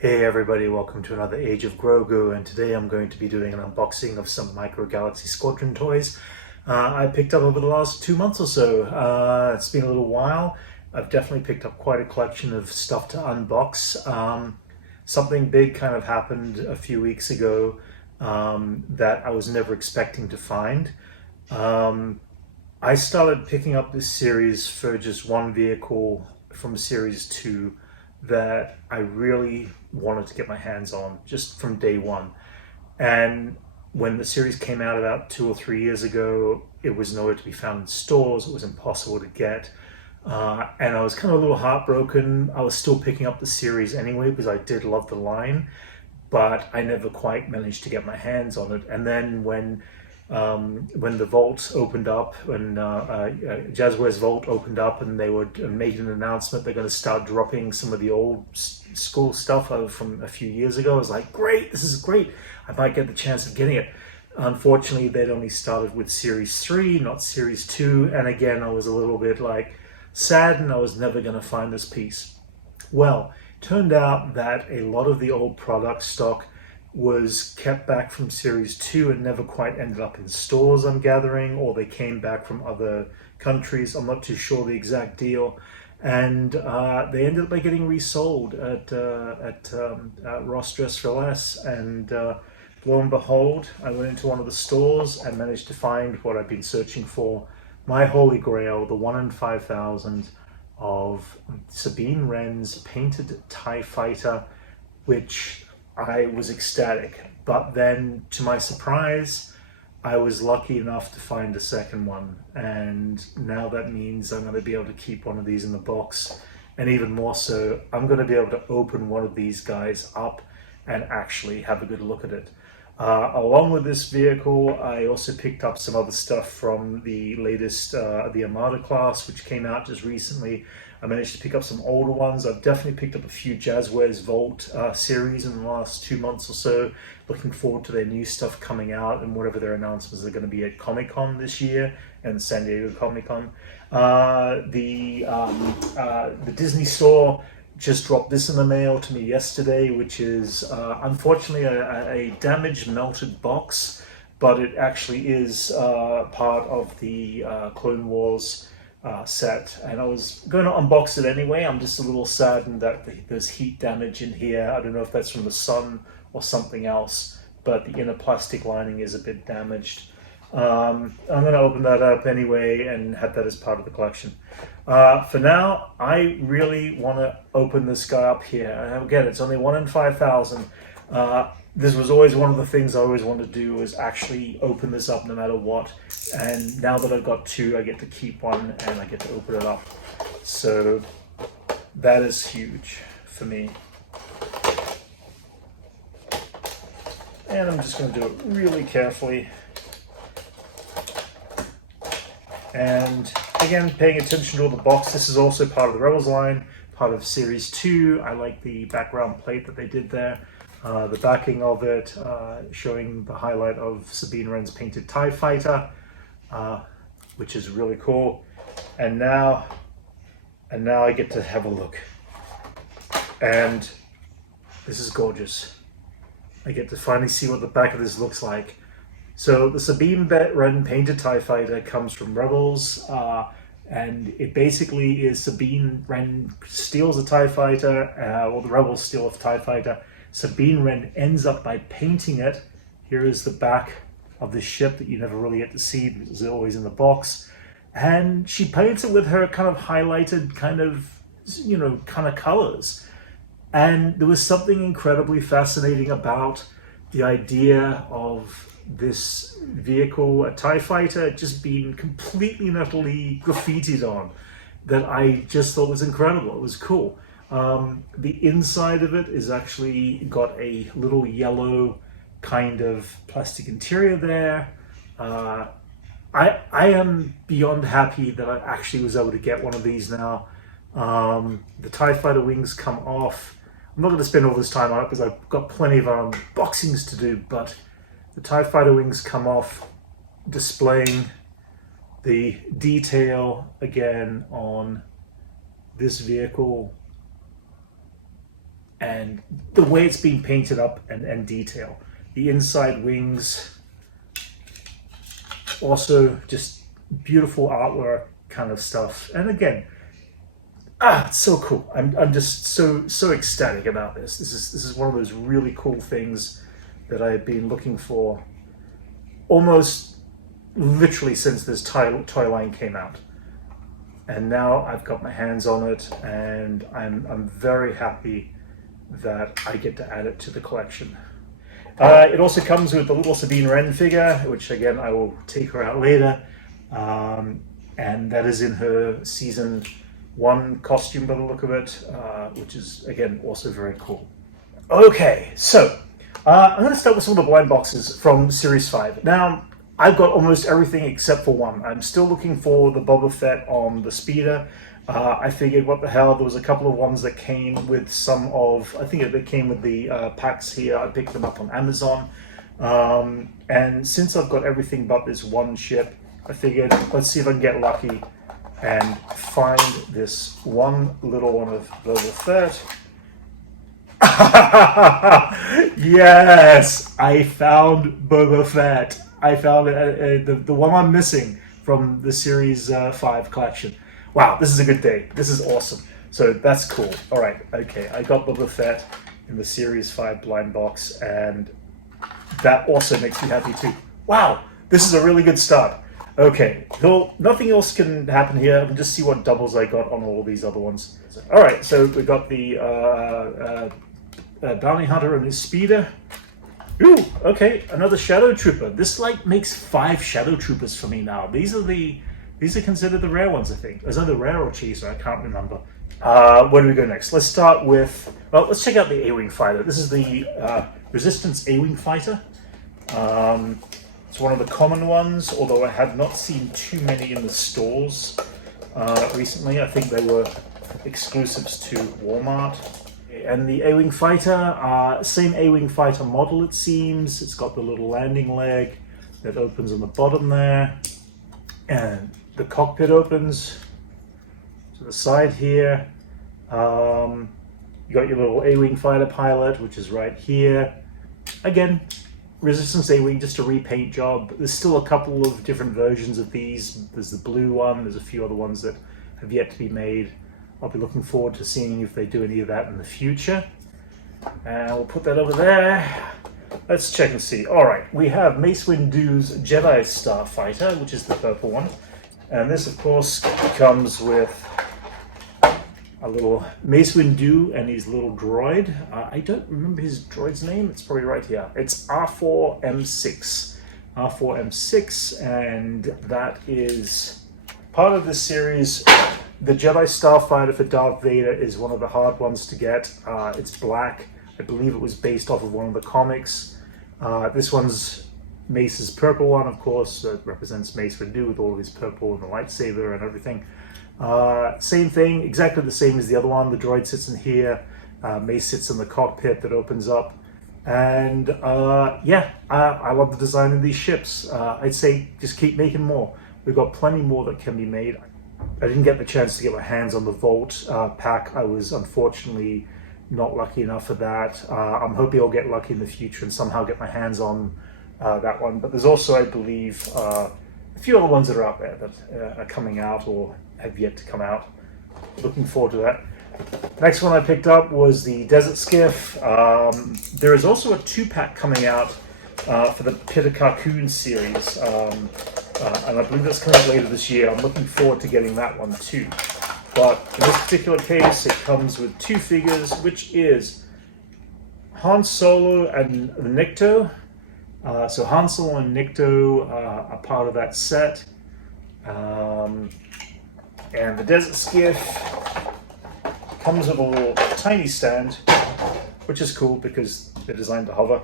Hey everybody, welcome to another Age of Grogu, and today I'm going to be doing an unboxing of some Micro Galaxy Squadron toys I picked up over the last 2 months or so. It's been a little while. I've definitely picked up quite a collection of stuff to unbox. Something big kind of happened a few weeks ago that I was never expecting to find. I started picking up this series for just one vehicle from Series 2 that I really wanted to get my hands on just from day one. And when the series came out about 2 or 3 years ago, it was nowhere to be found in stores. It was impossible to get. And I was kind of a little heartbroken. I was still picking up the series anyway because I did love the line, but I never quite managed to get my hands on it. And then when the vault opened up, when Jazwares vault opened up, and they would make an announcement they're going to start dropping some of the old school stuff from a few years ago. I was like, great, this is great. I might get the chance of getting it. Unfortunately, they'd only started with Series 3, not Series 2. And again, I was a little bit like sad, and I was never going to find this piece. Well, turned out that a lot of the old product stock was kept back from Series 2 and never quite ended up in stores, I'm gathering, or they came back from other countries. I'm not too sure the exact deal. And they ended up by getting resold at Ross Dress for Less. And lo and behold, I went into one of the stores and managed to find what I've been searching for. My holy grail, the 1 in 5,000 of Sabine Wren's painted TIE Fighter, which I was ecstatic. But then, to my surprise, I was lucky enough to find a second one. And now that means I'm going to be able to keep one of these in the box. And even more so, I'm going to be able to open one of these guys up and actually have a good look at it. Along with this vehicle, I also picked up some other stuff from the latest, the Armada class, which came out just recently. I managed to pick up some older ones. I've definitely picked up a few Jazwares Vault series in the last 2 months or so. Looking forward to their new stuff coming out and whatever their announcements are going to be at Comic-Con this year and San Diego Comic-Con. The Disney Store just dropped this in the mail to me yesterday, which is unfortunately a damaged melted box, but it actually is part of the Clone Wars set, and I was going to unbox it anyway. I'm just a little saddened that there's heat damage in here. I don't know if that's from the sun or something else, but the inner plastic lining is a bit damaged. I'm going to open that up anyway and have that as part of the collection. For now, I really want to open this guy up here. And again, it's only 1 in 5,000. This was always one of the things I always wanted to do, was actually open this up no matter what. And now that I've got two, I get to keep one and I get to open it up. So that is huge for me. And I'm just going to do it really carefully. And again, paying attention to all the box. This is also part of the Rebels line, part of Series 2. I like the background plate that they did there. The backing of it, showing the highlight of Sabine Wren's painted TIE Fighter, which is really cool. And now I get to have a look. And this is gorgeous. I get to finally see what the back of this looks like. So the Sabine Wren painted TIE Fighter comes from Rebels, and it basically is Sabine Wren steals a TIE Fighter, or the Rebels steal a TIE Fighter. Sabine Wren ends up by painting it. Here is the back of the ship that you never really get to see because it's always in the box. And she paints it with her kind of highlighted kind of colors. And there was something incredibly fascinating about the idea of this vehicle, a TIE Fighter, just being completely and utterly graffitied on, that I just thought was incredible. It was cool. The inside of it is actually got a little yellow kind of plastic interior there. I am beyond happy that I actually was able to get one of these now. The TIE Fighter wings come off. I'm not going to spend all this time on it because I've got plenty of unboxings to do, but the TIE Fighter wings come off, displaying the detail again on this vehicle. and the way it's been painted up and detail. The inside wings, also just beautiful artwork kind of stuff. And again, it's so cool. I'm just so ecstatic about this. This is one of those really cool things that I've been looking for almost literally since this toy line came out. And now I've got my hands on it, and I'm very happy that I get to add it to the collection. It also comes with the little Sabine Wren figure, which again I will take her out later, and that is in her season 1 costume by the look of it, which is again also very cool. Okay, so I'm going to start with some of the blind boxes from Series 5. Now, I've got almost everything except for one. I'm still looking for the Boba Fett on the speeder. I figured, what the hell, there was a couple of ones that came with some of, I think it came with the packs here. I picked them up on Amazon. And since I've got everything but this one ship, I figured, let's see if I can get lucky and find this one little one of Boba Fett. Yes, I found Boba Fett. I found the one I'm missing from the Series 5 collection. Wow, this is a good day. This is awesome. So that's cool. All right, okay. I got Boba Fett in the Series 5 blind box, and that also makes me happy too. Wow, this is a really good start. Okay, well, nothing else can happen here. I can just see what doubles I got on all these other ones. All right, so we got the Bounty Hunter and his speeder. Ooh, okay, another Shadow Trooper. This like makes 5 Shadow Troopers for me now. These are considered the rare ones, I think. Is that the rare or chaser? I can't remember. Where do we go next? Let's start with, well, let's check out the A-Wing fighter. This is the Resistance A-Wing fighter. It's one of the common ones, although I have not seen too many in the stores recently. I think they were exclusives to Walmart. And the A-Wing fighter, same A-Wing fighter model, it seems. It's got the little landing leg that opens on the bottom there. And the cockpit opens to the side here. You got your little A-Wing fighter pilot, which is right here. Again, Resistance A-Wing, just a repaint job. There's still a couple of different versions of these. There's the blue one. There's a few other ones that have yet to be made. I'll be looking forward to seeing if they do any of that in the future. And we'll put that over there. Let's check and see. All right, we have Mace Windu's Jedi Starfighter, which is the purple one. And this, of course, comes with a little Mace Windu and his little droid. I don't remember his droid's name. It's probably right here. It's R4M6. R4M6, and that is part of this series. The Jedi Starfighter for Darth Vader is one of the hard ones to get. It's black. I believe it was based off of one of the comics. This one's Mace's purple one, of course. It represents Mace Windu with all of his purple and the lightsaber and everything. Same thing, exactly the same as the other one. The droid sits in here. Mace sits in the cockpit that opens up. And yeah, I love the design of these ships. I'd say just keep making more. We've got plenty more that can be made. I didn't get the chance to get my hands on the Vault pack. I was unfortunately not lucky enough for that. I'm hoping I'll get lucky in the future and somehow get my hands on that one. But there's also, I believe, a few other ones that are out there that are coming out or have yet to come out. Looking forward to that. Next one I picked up was the Desert Skiff. There is also a 2-pack coming out for the Pit of Carcoon series. And I believe that's coming out later this year. I'm looking forward to getting that one too. But in this particular case, it comes with 2 figures, which is Han Solo and the Nikto. So Han Solo and Nikto are part of that set. And the Desert Skiff comes with a little tiny stand, which is cool because they're designed to hover.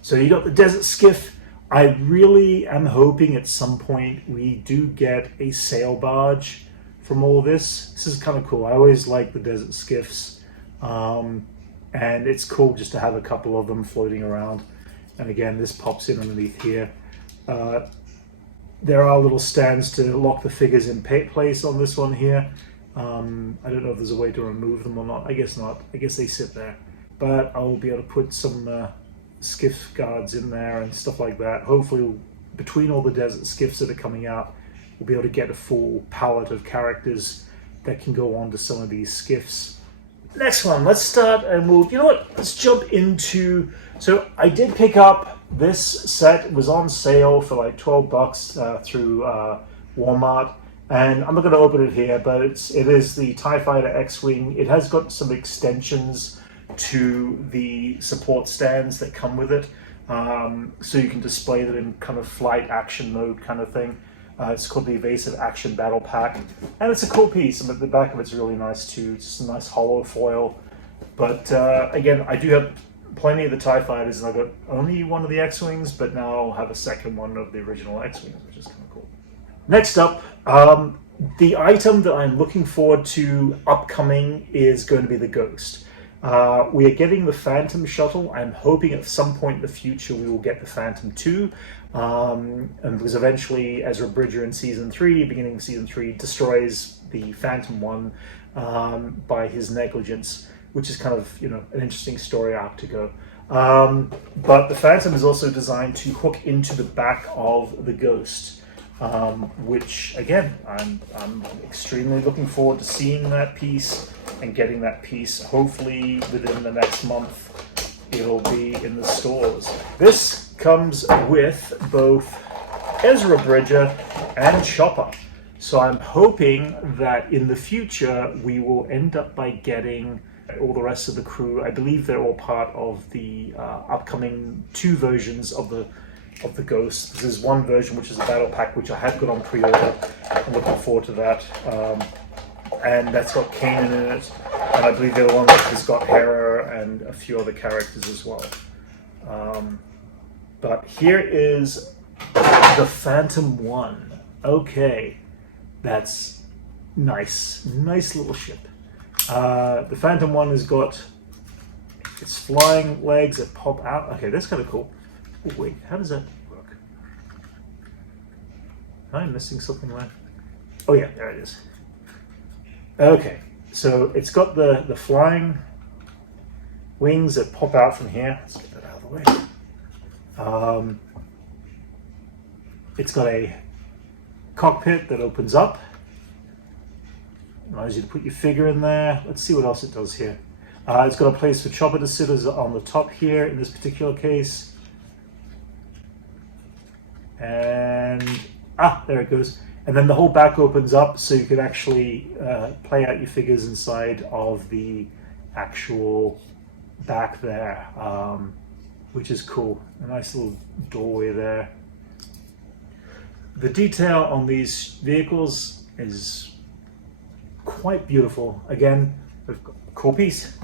So you got the Desert Skiff. I really am hoping at some point we do get a sail barge from all this. This is kind of cool. I always like the Desert Skiffs. And it's cool just to have a couple of them floating around. And again, this pops in underneath here. There are little stands to lock the figures in place on this one here. I don't know if there's a way to remove them or not. I guess not. I guess they sit there. but I will be able to put some skiff guards in there and stuff like that. Hopefully, between all the desert skiffs that are coming out, we'll be able to get a full palette of characters that can go on to some of these skiffs. Next one, let's start, and you know what, let's jump into, so I did pick up this set. It was on sale for like 12 bucks through Walmart, and I'm not going to open it here, but it is the TIE Fighter X-Wing. It has got some extensions to the support stands that come with it, so you can display them in kind of flight action mode kind of thing. It's called the Evasive Action Battle Pack, and it's a cool piece. The back of it's really nice too. It's just a nice hollow foil. But again, I do have plenty of the TIE Fighters, and I've got only one of the X-Wings, but now I'll have a second one of the original X-Wings, which is kind of cool. Next up, the item that I'm looking forward to upcoming is going to be the Ghost. We are getting the Phantom Shuttle. I'm hoping at some point in the future we will get the Phantom 2. And because eventually Ezra Bridger in Season 3, beginning of Season 3, destroys the Phantom 1 by his negligence, which is kind of, an interesting story arc to go. But the Phantom is also designed to hook into the back of the Ghost, which, again, I'm extremely looking forward to seeing that piece and getting that piece. Hopefully within the next month it'll be in the stores. This comes with both Ezra Bridger and Chopper. So I'm hoping that in the future we will end up by getting all the rest of the crew. I believe they're all part of the upcoming 2 versions of the Ghost. There's one version which is a battle pack, which I have got on pre-order. I'm looking forward to that. And that's got Kanan in it, and I believe the other one has got Hera and a few other characters as well. But here is the Phantom 1. Okay, that's nice little ship. The Phantom 1 has got its flying legs that pop out. Okay, that's kind of cool. Oh, wait, how does that work? Am I missing something there? Oh yeah, there it is. Okay, so it's got the flying wings that pop out from here. Let's get that out of the way. It's got a cockpit that opens up. Allows you to put your figure in there. Let's see what else it does here. It's got a place for Chopper to sit on the top here in this particular case. And, there it goes. And then the whole back opens up so you can actually play out your figures inside of the actual back there, which is cool. A nice little doorway there. The detail on these vehicles is quite beautiful. Again, a cool piece.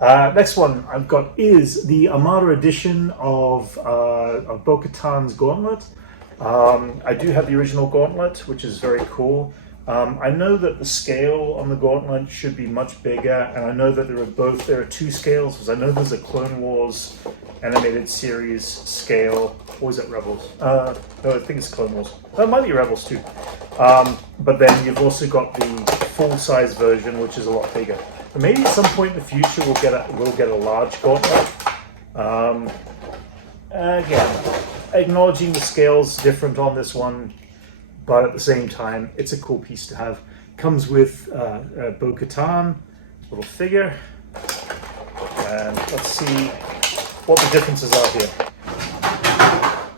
Next one I've got is the Armada edition of Bo-Katan's Gauntlet. I do have the original Gauntlet, which is very cool. I know that the scale on the Gauntlet should be much bigger, and I know that there are 2 scales, because I know there's a Clone Wars animated series scale, or is it Rebels? No, I think it's Clone Wars. That might be Rebels too. But then you've also got the full-size version, which is a lot bigger. But maybe at some point in the future we'll get a large Gauntlet. Again, acknowledging the scale's different on this one, but at the same time, it's a cool piece to have. Comes with Bo-Katan, little figure, and let's see what the differences are here.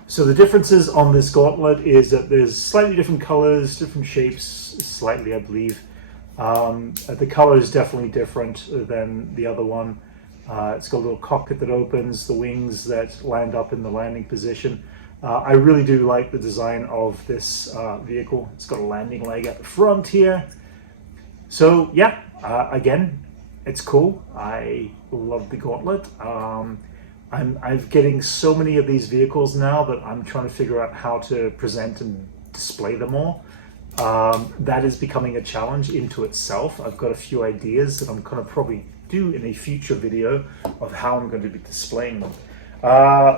So the differences on this Gauntlet is that there's slightly different colors, different shapes, slightly I believe. The color is definitely different than the other one. It's got a little cockpit that opens, the wings that land up in the landing position. I really do like the design of this vehicle. It's got a landing leg at the front here. So yeah, again, it's cool. I love the Gauntlet. I'm getting so many of these vehicles now that I'm trying to figure out how to present and display them all. That is becoming a challenge into itself. I've got a few ideas that I'm going to probably do in a future video of how I'm going to be displaying them.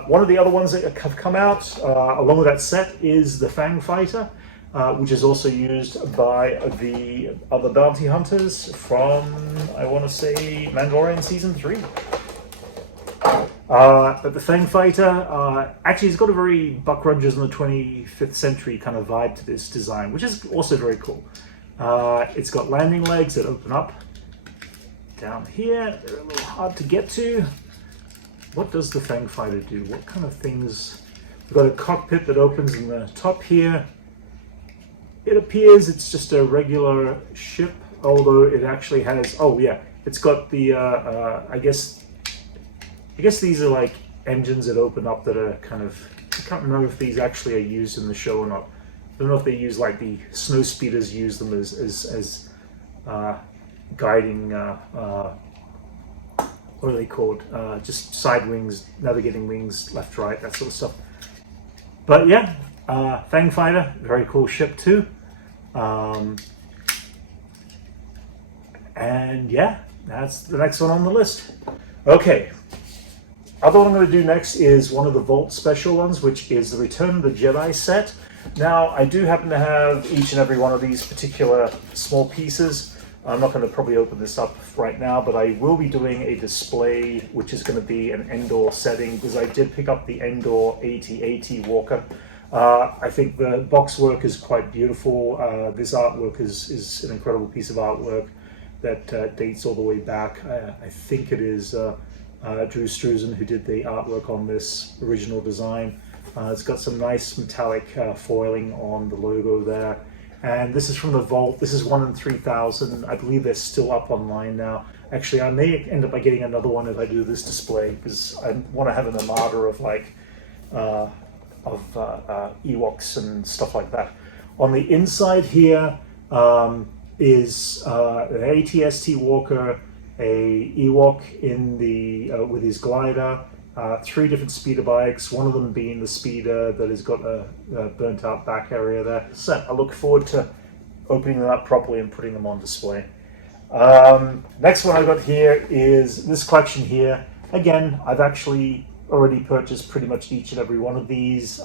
One of the other ones that have come out along with that set is the Fang Fighter. which is also used by the other bounty hunters from, I want to say, Mandalorian Season 3. But the Fang Fighter, actually it's got a very Buck Rogers in the 25th century kind of vibe to this design, which is also very cool. It's got landing legs that open up down here. They're a little hard to get to. What does the Fang Fighter do? What kind of things? We've got a cockpit that opens in the top here. It appears it's just a regular ship, although it actually has, oh yeah, it's got the, I guess these are like engines that open up that are kind of, I can't remember if these actually are used in the show or not. I don't know if they use, like the snow speeders use them as guiding, what are they called? Just side wings, navigating wings, left, right, that sort of stuff. But yeah, Fang Fighter, very cool ship too. And yeah, that's the next one on the list. Okay, other one I'm going to do next is one of the Vault special ones, which is the Return of the Jedi set. Now, I do happen to have each and every one of these particular small pieces. I'm not going to probably open this up right now, but I will be doing a display, which is going to be an Endor setting, because I did pick up the Endor 8080 Walker. I think the box work is quite beautiful. This artwork is an incredible piece of artwork that dates all the way back. I think it is Drew Struzan who did the artwork on this original design. It's got some nice metallic foiling on the logo there. And this is from the Vault. This is 1 in 3,000. I believe they're still up online now. Actually, I may end up by getting another one if I do this display, because I want to have an armada of like Ewoks and stuff like that. On the inside here is an ATST Walker, a Ewok in the with his glider, 3 different speeder bikes, one of them being the speeder that has got a burnt out back area there. So I look forward to opening them up properly and putting them on display. Next one I got here is this collection here. Again, I've actually already purchased pretty much each and every one of these.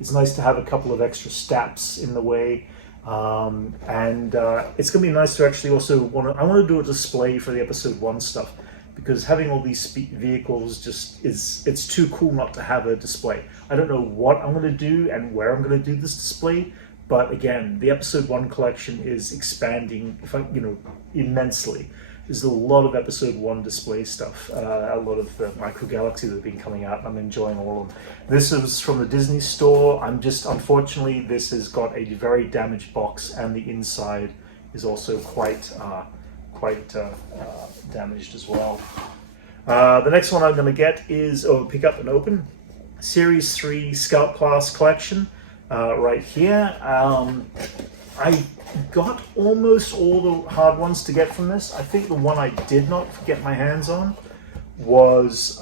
It's nice to have a couple of extra steps in the way. And it's going to be nice to actually also I want to do a display for the episode 1 stuff, because having all these vehicles just it's too cool not to have a display. I don't know what I'm going to do and where I'm going to do this display, but again, the episode 1 collection is expanding, immensely. There's a lot of episode 1 display stuff, a lot of the Micro Galaxy that have been coming out, and I'm enjoying all of them. This is from the Disney store. Unfortunately, this has got a very damaged box, and the inside is also quite damaged as well. The next one I'm going to get is, pick up and open, Series 3 Scout Class Collection, right here. I got almost all the hard ones to get from this. I think the one I did not get my hands on was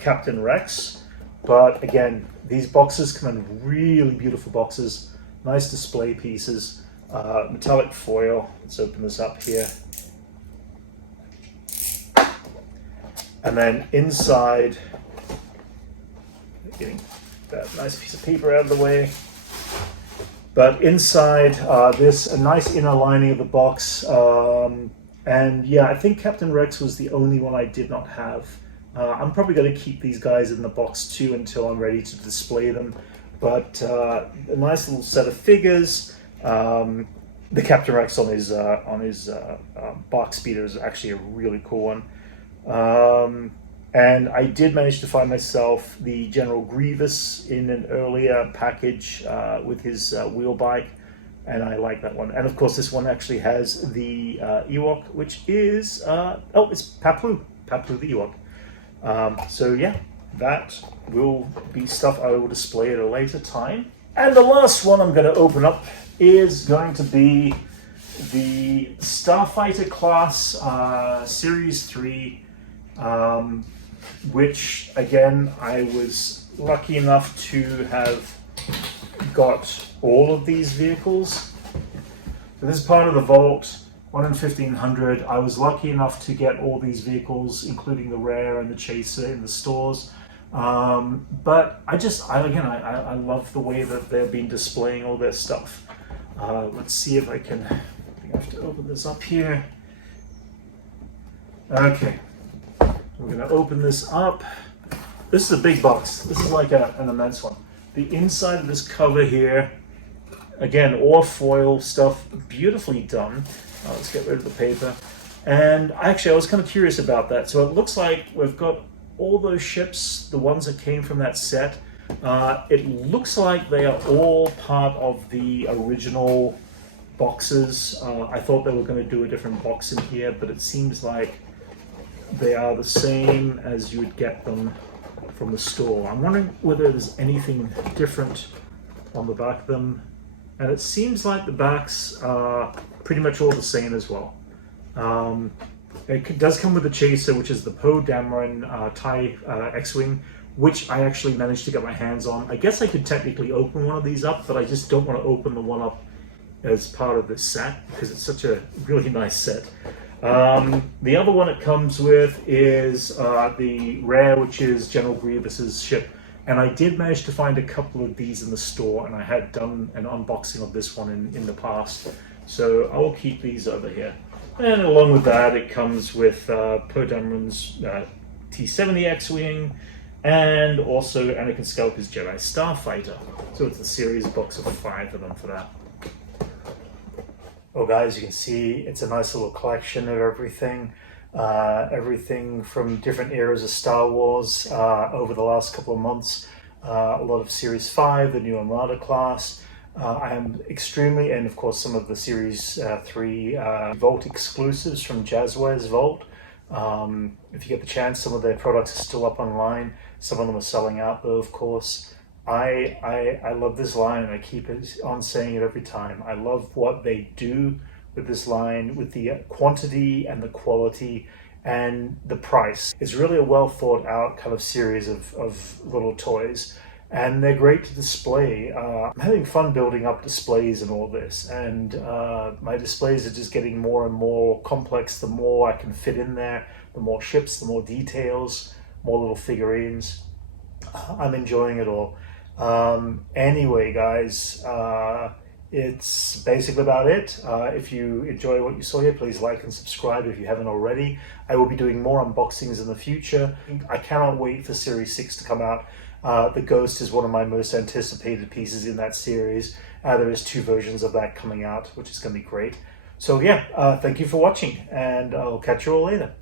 Captain Rex. But again, these boxes come in really beautiful boxes, nice display pieces, metallic foil. Let's open this up here. And then inside, getting that nice piece of paper out of the way. But inside, a nice inner lining of the box. And yeah, I think Captain Rex was the only one I did not have. I'm probably going to keep these guys in the box too until I'm ready to display them. But a nice little set of figures. The Captain Rex on his box speeder is actually a really cool one. And I did manage to find myself the General Grievous in an earlier package with his wheel bike, and I like that one. And of course, this one actually has the Ewok, which is it's Papu the Ewok. So yeah, that will be stuff I will display at a later time. And the last one I'm going to open up is going to be the Starfighter class Series 3. Which again, I was lucky enough to have got all of these vehicles. So this is part of the Vault, 1 in 1,500. I was lucky enough to get all these vehicles, including the Rare and the Chaser, in the stores. But I love the way that they've been displaying all their stuff. Let's see if I think I have to open this up here. Okay, we're going to open this up. This is a big box. This is like an immense one. The inside of this cover here, again, all foil stuff, beautifully done. Let's get rid of the paper. And actually, I was kind of curious about that. So it looks like we've got all those ships, the ones that came from that set. It looks like they are all part of the original boxes. I thought they were going to do a different box in here, but it seems like they are the same as you would get them from the store. I'm wondering whether there's anything different on the back of them. And it seems like the backs are pretty much all the same as well. It does come with the chaser, which is the Poe Dameron TIE X-Wing, which I actually managed to get my hands on. I guess I could technically open one of these up, but I just don't want to open the one up as part of this set because it's such a really nice set. The other one it comes with is the rare, which is General Grievous's ship. And I did manage to find a couple of these in the store, and I had done an unboxing of this one in the past. So I will keep these over here. And along with that, it comes with Poe Dameron's T-70 X-Wing, and also Anakin Skywalker's Jedi Starfighter. So it's a series box of 5 of them for that. Well, guys, you can see it's a nice little collection of everything. Everything from different eras of Star Wars over the last couple of months. A lot of Series 5, the new Armada class. I am extremely, and of course some of the Series 3 Vault exclusives from Jazwares Vault. If you get the chance, some of their products are still up online. Some of them are selling out though, of course. I love this line, and I keep on saying it every time. I love what they do with this line, with the quantity and the quality and the price. It's really a well thought out kind of series of little toys, and they're great to display. I'm having fun building up displays and all this, and my displays are just getting more and more complex the more I can fit in there. The more ships, the more details, more little figurines. I'm enjoying it all. Anyway, guys, it's basically about it. If you enjoy what you saw here, please like and subscribe if you haven't already. I will be doing more unboxings in the future. I cannot wait for Series 6 to come out. The Ghost is one of my most anticipated pieces in that series. There is 2 versions of that coming out, which is going to be great. So yeah, thank you for watching, and I'll catch you all later.